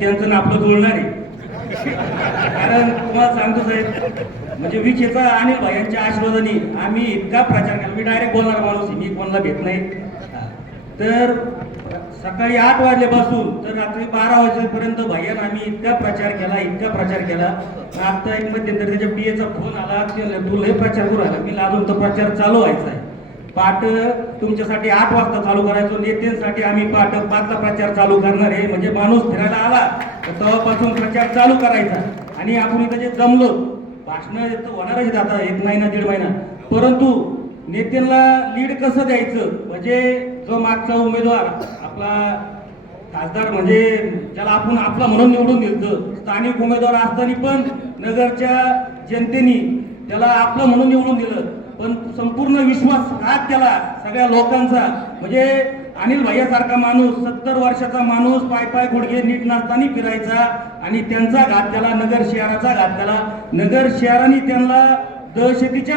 त्यांचं ना आपलं जुळणार आहे. कारण तुम्हाला सांगतो साहेब, म्हणजे विखेचा अनिल भाई यांच्या आशीर्वादाने आम्ही इतका प्रचार केला. मी डायरेक्ट बोलणार माणूस आहे, मी कोणाला भेट नाही. तर सकाळी 8 वाजल्यापासून तर रात्री 12 वाजेपर्यंत भाईयान आम्ही इतका प्रचार केला. आता एक मध्यंतरी त्याच्या पीएचा फोन आला की तू लय प्रचार करू राहिला. मी अजून तर प्रचार चालू व्हायचा आहे. पाठ तुमच्यासाठी 8 वाजता चालू करायचो, नेत्यांसाठी आम्ही पाठ 5ला प्रचार चालू करणार आहे. म्हणजे माणूस फिरायला आला तर तेव्हापासून प्रचार चालू करायचा. आणि आपण इथं जे जमलो, भाषण तर होणारच आता 1 महिना 1.5 महिना, परंतु नेत्यांना लीड कसं द्यायचं, म्हणजे जो मागचा उमेदवार आपला खासदार, म्हणजे ज्याला आपण आपला म्हणून निवडून दिलं, स्थानिक उमेदवार असताना पण नगरच्या जनतेने त्याला आपलं म्हणून निवडून दिलं, पण संपूर्ण विश्वासघात केला सगळ्या लोकांचा. म्हणजे अनिल भैयासारखा माणूस, 70 वर्षाचा माणूस, पाय गुडघे नीट नसताना फिरायचा आणि त्यांचा घात त्याला, नगर शहराचा घात त्याला. नगर शहराने त्यांना दहशतीच्या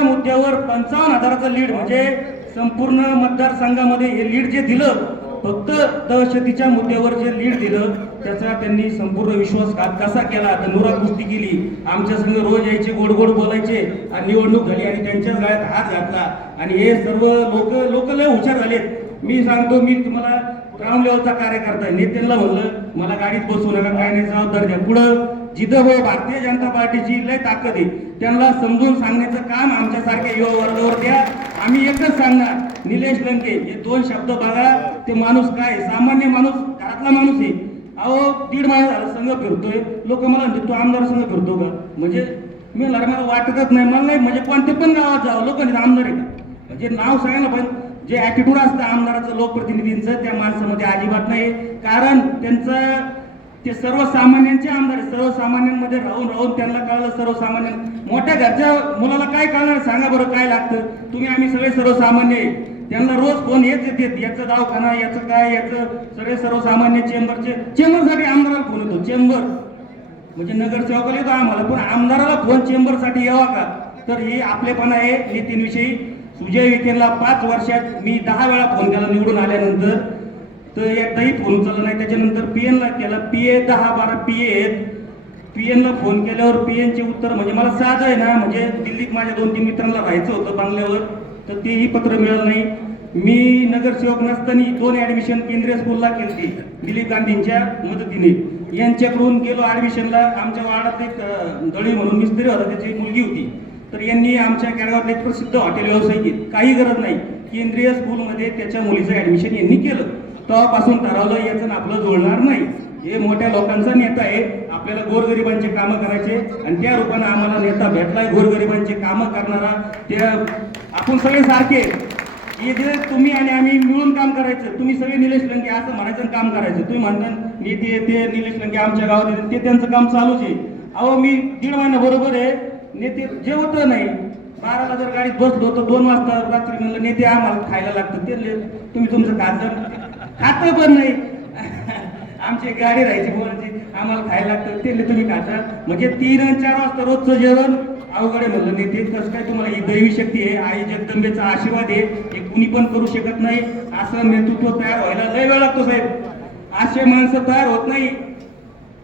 मुद्द्यावर 55,000चा लीड, म्हणजे संपूर्ण मतदारसंघामध्ये हे लीड जे दिलं, फक्त दहशतीच्या मुद्द्यावर जे लीड दिलं, त्याचा त्यांनी संपूर्ण विश्वासघात कसा केला. तर नुरा कुस्ती केली, आमच्या संघ रोज यायचे, गोड बोलायचे, आणि निवडणूक झाली आणि त्यांच्याच गळ्यात हात घातला. आणि हे सर्व लोक लय हुशार झालेत. मी सांगतो, मी तुम्हाला ग्राउंड लेवलचा कार्यकर्ता आहे. नेत्यांना म्हणलं मला गाडीत बसू नका, काय नाही, जबाबदार द्या. पुढं जिथं भारतीय जनता पार्टीची लय ताकद आहे, त्यांना समजून सांगण्याचं काम आमच्यासारख्या युवा वर्गावर द्या. आम्ही एकच सांगणार, निलेश लंके हे 2 शब्द बघा. ते माणूस काय, सामान्य माणूस, घरातला माणूस आहे. अहो 1.5 महिना झाला संघ फिरतोय. लोक मला म्हणते तू आमदार संघ फिरतो का? म्हणजे मी मला वाटतच नाही, मला नाही, म्हणजे कोणते पण गावात जावं लोक आमदार आहे का? म्हणजे नाव सांगा, पण जे ॲटिट्यूड असतं आमदाराचं, लोकप्रतिनिधींचं, त्या माणसामध्ये अजिबात नाही. कारण त्यांचं ते सर्वसामान्यांचे आमदार, सर्वसामान्यांमध्ये राहून त्यांना कळलं. सर्वसामान्य मोठ्या घरच्या मुलाला काय कळणार सांगा बरं, काय लागतं? आम्ही सगळे सर्वसामान्य आहे. त्यांना रोज फोन हेच येते, याचं दवाखाना, याचं काय, याचं सगळे सर्वसामान्य चेंबरसाठी आमदाराला फोन येतो. चेंबर म्हणजे नगरसेवकाला येतो आम्हाला, पण आमदाराला फोन चेंबरसाठी यावा का? तर हे आपलेपणा आहे नीतींविषयी. सुजय विखेला 5 वर्षात मी 10 वेळा फोन केला निवडून आल्यानंतर, तर एकदाही फोन उचलला नाही. त्याच्यानंतर पीएनला केला, पीए 10-12 पीए आहेत. पीएनला फोन केल्यावर पीएनचे उत्तर, म्हणजे मला साधं आहे ना, म्हणजे दिल्लीत माझ्या 2-3 मित्रांना राहायचं होतं बंगल्यावर, तर तेही पत्र मिळालं नाही. मी नगरसेवक नसताना 2 ॲडमिशन केंद्रीय स्कूलला केली दिलीप गांधींच्या मदतीने. यांच्याकडून गेलो ॲडमिशनला. आमच्या वार्डात एक दळी म्हणून मिस्त्री होता, त्याची मुलगी होती. तर यांनी आमच्या केळगावात एक प्रसिद्ध हॉटेल व्यवसाय केली. काही गरज नाही, केंद्रीय स्कूलमध्ये त्याच्या मुलीचं ॲडमिशन यांनी केलं. तेव्हापासून ठरवलं याचं आपलं जुळणार नाही. हे मोठ्या लोकांचा नेता आहे, आपल्याला गोरगरिबांचे कामं करायचे, आणि त्या रूपानं आम्हाला नेता भेटलाय गोरगरिबांचे कामं करणारा. त्या आपण सगळे सारखे, हे तुम्ही आणि आम्ही मिळून काम करायचं. तुम्ही सगळे निलेश लंके असं म्हणायचं, काम करायचं. तुम्ही म्हणता नेते येते निलेश लंके आमच्या गावात येते, ते त्यांचं काम चालूच आहे. अहो मी 1.5 महिना बरोबर आहे, नेते जेवत नाही. 12ला जर गाडीत बसलो तर 2 वाजता रात्री म्हणलं नेते आम्हाला खायला लागतं, ते तुम्ही तुमचं खातं पण नाही. आमची गाडी राहायची बोलायची, आम्हाला खायला लागतं, ते तुम्ही खाता. म्हणजे 3 आणि 4 वाजता रोजचं जेवण अवघड आहे म्हणलं. नेते कसं काय? तुम्हाला ही दैवी शक्ती आहे, आई जगदंबेचा आशीर्वाद आहे, हे कुणी पण करू शकत नाही. असं नेतृत्व तयार व्हायला लय वेळ लागतो साहेब. असे माणसं तयार होत नाही.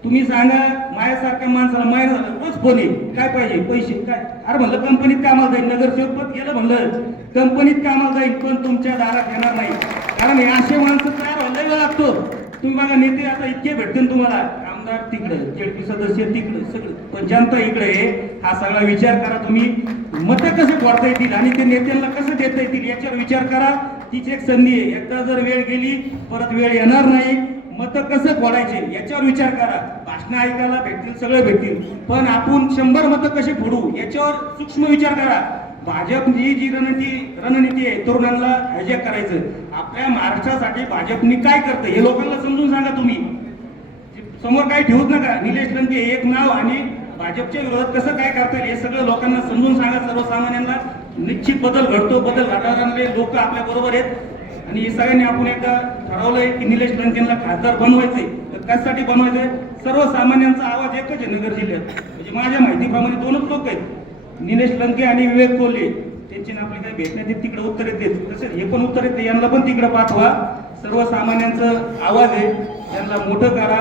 तुम्ही सांगा, माझ्यासारख्या माणसाला महिना झाला रोज फोन आहे, काय पाहिजे, पैसे काय? अरे म्हणलं कंपनीत कामाला जाईल, नगरसेवक पद गेलं म्हणलं, कंपनीत कामाला जाईल, पण तुमच्या दारात येणार नाही. कारण हे असे माणसं तयार व्हायला वेळ लागतो. तुम्ही बघा, नेते आता इतके भेटतील तुम्हाला, आमदार तिकडं, जेडपी सदस्य तिकडं, सगळं, पण जनता इकडे आहे. हा सगळा विचार करा तुम्ही. मतं कसे फोडता येतील आणि ते नेत्यांना कसं देता येतील याच्यावर विचार करा. तीच एक संधी आहे. एकदा जर वेळ गेली परत वेळ येणार नाही. मतं कसं फोडायचे याच्यावर विचार करा. भाषणं ऐकायला भेटतील, सगळे भेटतील, पण आपण 100 मतं कशी फोडू याच्यावर सूक्ष्म विचार करा. भाजपची जी रणनीती आहे, तरुणांना हायजॅक करायचं. आपल्या महाराष्ट्रासाठी भाजपनी काय करतं हे लोकांना समजून सांगा. तुम्ही समोर काही ठेवूच नका. निलेश लंके एक नाव आणि भाजपच्या विरोधात कसं काय करता येईल हे सगळं लोकांना समजून सांगा. सर्वसामान्यांना निश्चित बदल घडतो. बदल घडवणारे लोक आपल्या बरोबर आहेत. आणि हे सगळ्यांनी आपण एकदा ठरवलंय की निलेश लंकेला खासदार बनवायचंय. तर कशासाठी बनवायचंय? सर्वसामान्यांचा आवाज एकच आहे नगर जिल्ह्यात. म्हणजे माझ्या माहितीप्रमाणे 2च लोक आहेत, निलेश लंके आणि विवेक कोल्हे. त्यांची आपली काही भेट नाही, ते तिकडे उत्तर येते. तसेच हे पण उत्तर येते, यांना पण तिकडे पाठवा. सर्वसामान्यांचं आवाज आहे, त्यांना मोठं करा.